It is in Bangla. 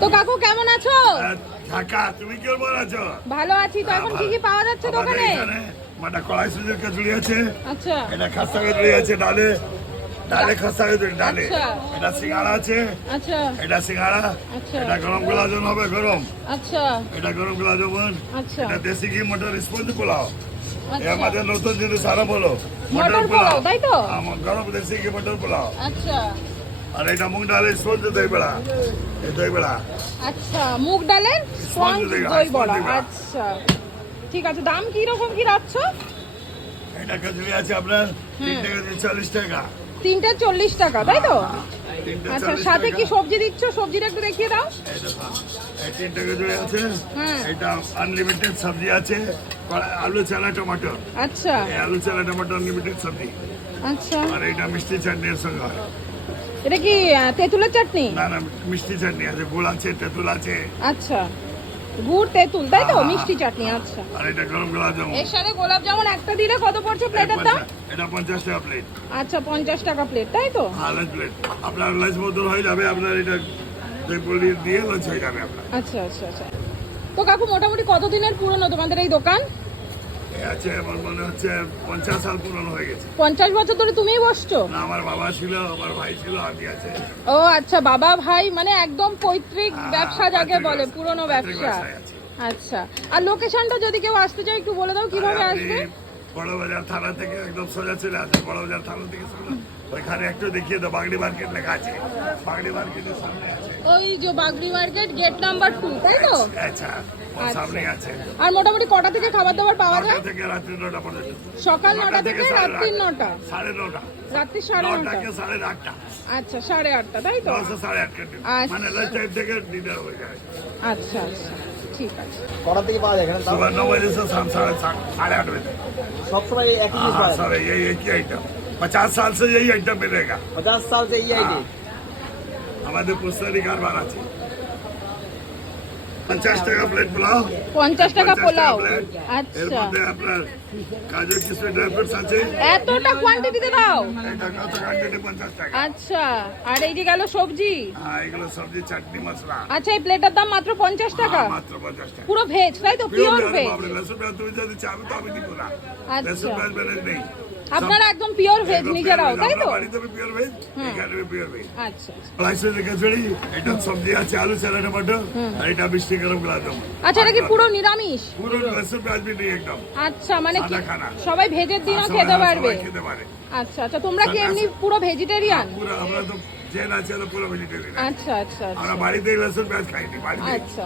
তো কাকু কেমন আছো? ঢাকা, তুমি কেমন আছো? ভালো আছি। তো এখন কি কি পাওয়া যাচ্ছে দোকানে? মাটা কড়াই সুজির কচুরি আছে, আচ্ছা এটা খাস্তা কচুরি আছে, ডালে ডালে খাস্তা কচুরি ডালে, আচ্ছা। এটা সিঙ্গাড়া আছে, আচ্ছা এটা সিঙ্গাড়া, আচ্ছা এটা গরম গোলাপ জামুন হবে গরম, আচ্ছা এটা গরম গোলাপ জামুন, আচ্ছা এটা দেশি ঘি মটর স্পঞ্জ পোলাও, আচ্ছা। আমাদের নতুন জিনিস আরো বলো মটর পোলাও, তাই তো? গরম দেশি ঘি মটর পোলাও, আচ্ছা আর এটা মুগ ডালের স্পঞ্জ দই বড়া, এই দই বড়া, আচ্ছা মুগ ডালের স্পঞ্জ দই বড়া। আচ্ছা ঠিক আছে, দাম কি রকম কি রাখছ? এটা কচুরি আছে আপনার 3 টাকা 40 টাকা, 3টে 40 টাকা, তাই তো? তিনটে আচ্ছা 40 সাথে টাকা। কি সবজি দিচ্ছ? সবজিটা একটু দেখিয়ে দাও। এই 3 টাকা জুড়ে আছে, হ্যাঁ। এটা আনলিমিটেড সবজি আছে, আলু চালা টমেটো, আচ্ছা এই আলু চালা টমেটো আনলিমিটেড সবজি, আচ্ছা। আর এটা মিষ্টি চাটনির সঙ্গে হয়। এটা কি তেঁতুলের চাটনি? না না, মিষ্টি চাটনি আছে, গুড় আছে, তেঁতুল আছে, আচ্ছা গুড় তেঁতুল, তাই তো? মিষ্টি চাটনি। আচ্ছা আর এটা গরম গোলাপ জামুন, এর সাথে গোলাপ জামুন একটা দিলে কত পড়ছে প্লেটের দাম? এটা 50 টাকা প্লেট, আচ্ছা 50 টাকা প্লেট, তাই তো? লাঞ্চ প্লেট আপনার লাঞ্চ বোতল হয়ে যাবে, আপনার এটা বলি দিয়ে লাঞ্চ হয়ে যাবে আপনার। আচ্ছা আচ্ছা আচ্ছা। তো কাকু মোটামুটি কতদিনের পুরনো তোমাদের এই দোকান? এই আছে আমার মনে হচ্ছে 50 সাল পুরনো হয়ে গেছে। 50 বছর ধরে তুমিই বসছো? না, আমার বাবা ছিল, আমার ভাই ছিল, আমি আছে। ও আচ্ছা, বাবা ভাই, মানে একদম পৈতৃক ব্যবসা যাকে বলে, পৈতৃক পুরনো পৈতৃক ব্যবসা। ব্যবসায় আছে। আচ্ছা, আর লোকেশনটা যদি কেউ আসতে চায় একটু বলে দাও কিভাবে আপনি আসবে? বড়বাজার থানা থেকে একদম সোজা চলে আসে, বড়বাজার থানা থেকে সোজা ওইখানে একটু দেখিয়ে দাও, বাগড়ি মার্কেট লেখা আছে, বাগড়ি মার্কেটের সামনে আছে। ওই যে বাগড়ি মার্কেট গেট নাম্বার 2, তাই তো? আচ্ছা, ওর সামনে আছে। আর মোটামুটি কটা থেকে খাবার দাবার পাওয়া যায়? 9টা থেকে রাত্রি 9টা পর্যন্ত, সকাল 9টা থেকে রাত্রি 9টা, 9:30, রাত্রি 9টা 9:30। থেকে 8:30, আচ্ছা 8:30, তাই তো? 9 থেকে 8:30, আচ্ছা। মানে লাঞ্চ টাইম থেকে ডিনার হয়ে যায়। আচ্ছা আচ্ছা ঠিক আছে। কটা থেকে পাওয়া যায় এখানে? सुबह 9 बजे से शाम 8:30 बजे। সবসময় একই জিনিস हाँ পাওয়া सर, যায়? यही एक ही आइटम, 50 साल से यही आइटम मिलेगा। 50 साल से এই আইডি। আমাদের পুস্তকালয় কারবার আছে। 50 টাকা প্লেট পোলাও, 50 টাকা 50 পোলাও। প্লেট। এর আচ্ছা, মধ্যে আপনার কাজু কিশমিশ ড্রাই ফ্রুটস আছে, এতটা কোয়ান্টিটিতে দাও? এটা কত কোয়ান্টিটি 50 টাকা। আচ্ছা, আর এই যে গেল সবজি। হ্যাঁ, এগুলো সবজি চাটনি মশলা, আচ্ছা, এই প্লেটের দাম মাত্র 50 টাকা? মাত্র 50 টাকা। পুরো ভেজ, তাই তো? Pure veg? লসুন পেঁয়াজ তুমি যদি চাবে তো আমি দিব না, আচ্ছা। লসুন পেঁয়াজ বেলেজ নেই। আপনারা একদম পিওর ভেজ একদম নিজেরাও, pure veg, তাই তো? আমরা বাড়িতে পিওর ভেজ, এখানে পিওর ভেজ। আচ্ছা আচ্ছা। কড়াই সুজির কচুরি, এটা সবজি আছে, আলু চালা টমেটো, আর এটা মিষ্টি গরম গোলাপ জামুন। আচ্ছা, এটা কি পুরো নিরামিষ? পুরো লসুন পেঁয়াজ भी नहीं एकदम আচ্ছা, মানে কি সাদা খানা। সবাই ভেজের দিনও সবাই- খেতে সবাই পারবে? খেতে পারে। আচ্ছা আচ্ছা, তোমরা কি এমনি পুরো ভেজিটেরিয়ান? পুরো আমরা তো জেন আছে, তো পুরো ভেজিটেরিয়ান। আচ্ছা আচ্ছা আমরা আচ্ছা বাড়িতে লসুন পেঁয়াজ খাইনি, বাড়িতে আচ্ছা।